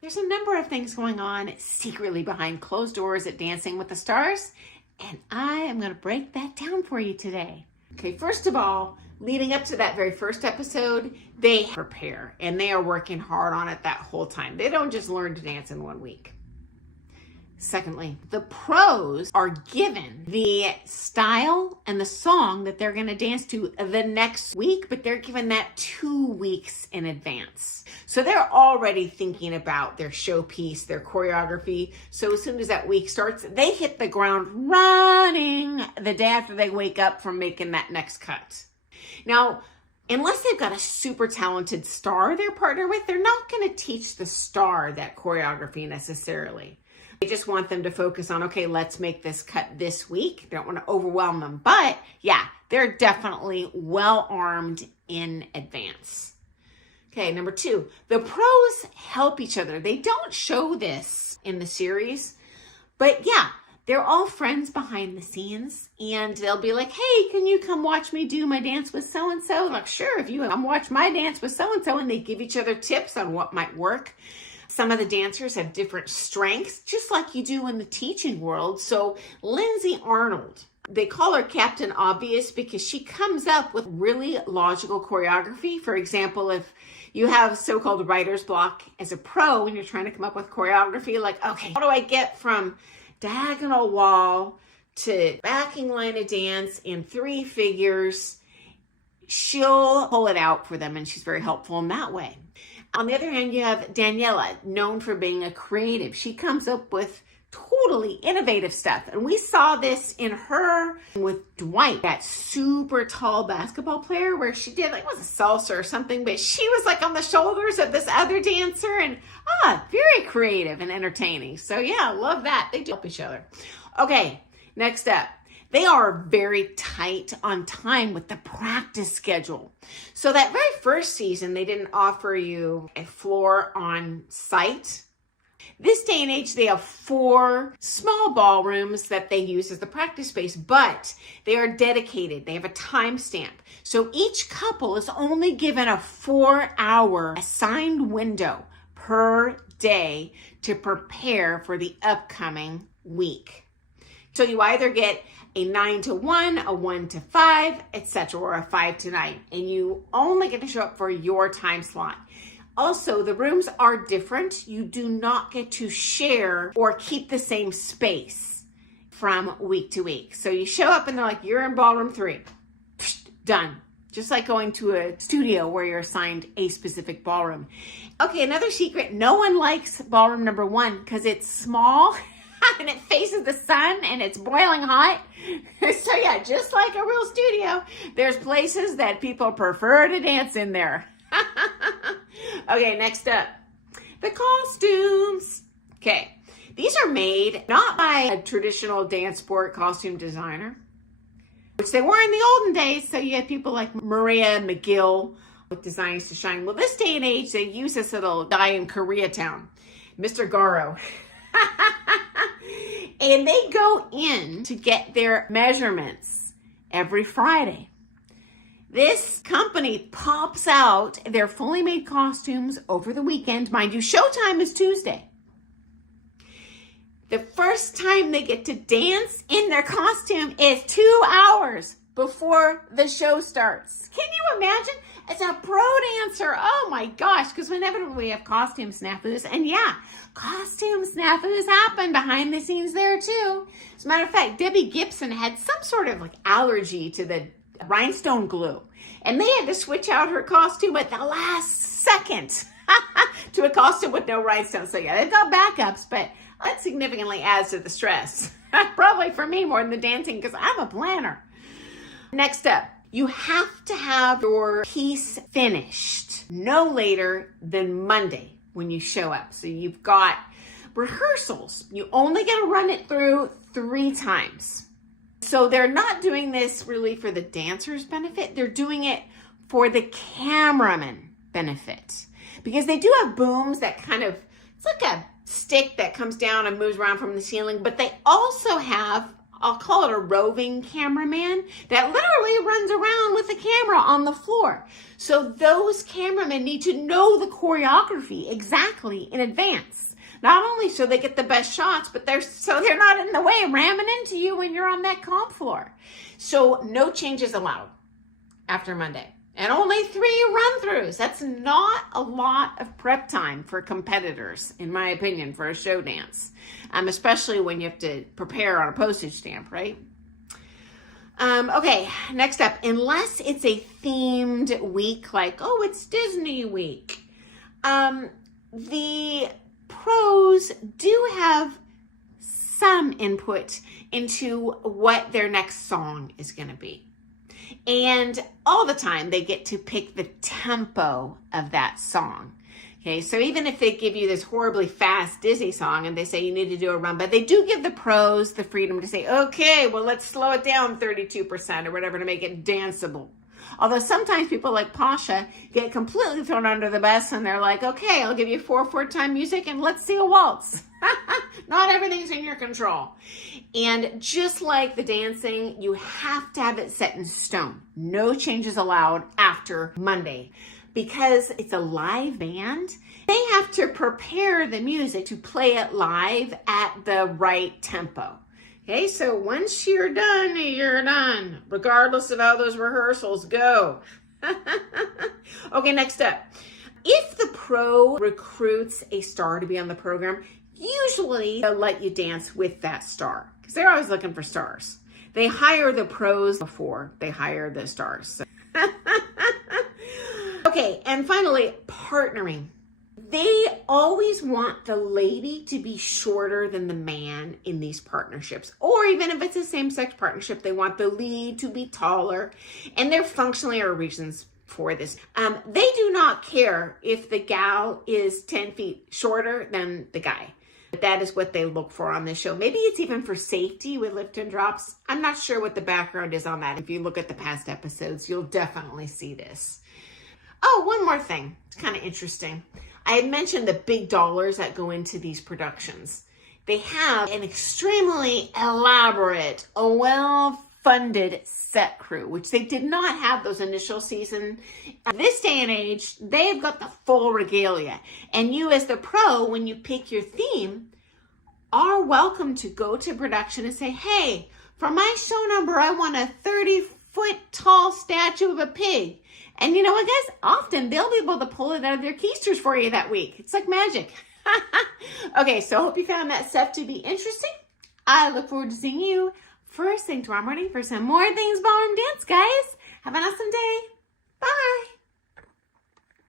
There's a number of things going on secretly behind closed doors at Dancing with the Stars, and I am going to break that down for you today. Okay, first of all, leading up to that very first episode, they prepare, and they are working hard on it that whole time. They don't just learn to dance in 1 week. Secondly, the pros are given the style and the song that they're going to dance to the next week, but they're given that 2 weeks in advance. So they're already thinking about their showpiece, their choreography. So as soon as that week starts, they hit the ground running the day after they wake up from making that next cut. Now, unless they've got a super talented star they're partnered with, they're not going to teach the star that choreography necessarily. They just want them to focus on, okay, let's make this cut this week. They don't want to overwhelm them. But yeah, they're definitely well armed in advance. Okay, number 2, the pros help each other. They don't show this in the series, but yeah, they're all friends behind the scenes, and they'll be like, hey, can you come watch me do my dance with so-and-so? Like, sure, if you come watch my dance with so-and-so, and they give each other tips on what might work. Some of the dancers have different strengths, just like you do in the teaching world. So Lindsay Arnold, they call her Captain Obvious because she comes up with really logical choreography. For example, if you have so-called writer's block as a pro and you're trying to come up with choreography, like, okay, how do I get from diagonal wall to backing line of dance in 3 figures? She'll pull it out for them, and she's very helpful in that way. On the other hand, you have Daniela, known for being a creative. She comes up with totally innovative stuff. And we saw this in her with Dwight, that super tall basketball player, where she did, like, it was a salsa or something, but she was like on the shoulders of this other dancer, and very creative and entertaining. So yeah, love that. They do help each other. Okay, next up. They are very tight on time with the practice schedule. So that very first season, they didn't offer you a floor on site. This day and age, they have 4 small ballrooms that they use as the practice space, but they are dedicated. They have a timestamp. So each couple is only given a 4-hour assigned window per day to prepare for the upcoming week. So you either get a 9 to 1, a 1 to 5, etc., or a 5 to 9, and you only get to show up for your time slot. Also, the rooms are different. You do not get to share or keep the same space from week to week. So you show up and they're like, you're in ballroom 3. Done. Just like going to a studio where you're assigned a specific ballroom. Okay, another secret. No one likes ballroom number 1 because it's small and it faces the sun and it's boiling hot. So yeah, just like a real studio, there's places that people prefer to dance in there. Okay, next up, the costumes. Okay, these are made not by a traditional dance sport costume designer, which they were in the olden days. So you had people like Maria McGill with Designs to Shine. Well, this day and age, they use this little guy in Koreatown, Mr. Garo. And they go in to get their measurements every Friday. This company pops out their fully made costumes over the weekend. Mind you, showtime is Tuesday. The first time they get to dance in their costume is 2 hours before the show starts. Can you imagine? As a pro dancer, oh my gosh, because whenever we have costume snafus, and yeah, costume snafus happen behind the scenes there too. As a matter of fact, Debbie Gibson had some sort of like allergy to the rhinestone glue, and they had to switch out her costume at the last second to a costume with no rhinestones. So yeah, they've got backups, but that significantly adds to the stress. Probably for me more than the dancing, because I'm a planner. Next up, you have to have your piece finished no later than Monday when you show up. So you've got rehearsals. You only get to run it through 3 times. So they're not doing this really for the dancer's benefit. They're doing it for the cameraman benefit. Because they do have booms that kind of, it's like a stick that comes down and moves around from the ceiling, but they also have I'll call it a roving cameraman that literally runs around with the camera on the floor. So those cameramen need to know the choreography exactly in advance. Not only so they get the best shots, but they're not in the way ramming into you when you're on that comp floor. So no changes allowed after Monday. And only 3 run-throughs. That's not a lot of prep time for competitors, in my opinion, for a show dance. Especially when you have to prepare on a postage stamp, right? Okay, next up. Unless it's a themed week, like, oh, it's Disney week. The pros do have some input into what their next song is going to be. And all the time they get to pick the tempo of that song. Okay, so even if they give you this horribly fast Disney song and they say you need to do a rumba, they do give the pros the freedom to say, okay, well, let's slow it down 32% or whatever to make it danceable. Although sometimes people like Pasha get completely thrown under the bus and they're like, okay, I'll give you 4/4 time music and let's see a waltz. Not everything's in your control. And just like the dancing, you have to have it set in stone. No changes allowed after Monday. Because it's a live band, they have to prepare the music to play it live at the right tempo. Okay, so once you're done, regardless of how those rehearsals go. Okay, next up. If the pro recruits a star to be on the program, usually they'll let you dance with that star because they're always looking for stars. They hire the pros before they hire the stars. Okay, and finally, partnering. They always want the lady to be shorter than the man in these partnerships. Or even if it's a same-sex partnership, they want the lead to be taller. And there functionally are reasons for this. They do not care if the gal is 10 feet shorter than the guy. But that is what they look for on this show. Maybe it's even for safety with lift and drops. I'm not sure what the background is on that. If you look at the past episodes, you'll definitely see this. Oh, one more thing. It's kind of interesting. I had mentioned the big dollars that go into these productions. They have an extremely elaborate, well-funded set crew, which they did not have those initial season. At this day and age, they've got the full regalia. And you as the pro, when you pick your theme, are welcome to go to production and say, hey, for my show number, I want a 30-foot tall statue of a pig. And you know what, guys? Often they'll be able to pull it out of their keisters for you that week. It's like magic. Okay, so I hope you found that stuff to be interesting. I look forward to seeing you first thing tomorrow morning for some more things ballroom dance, guys. Have an awesome day. Bye.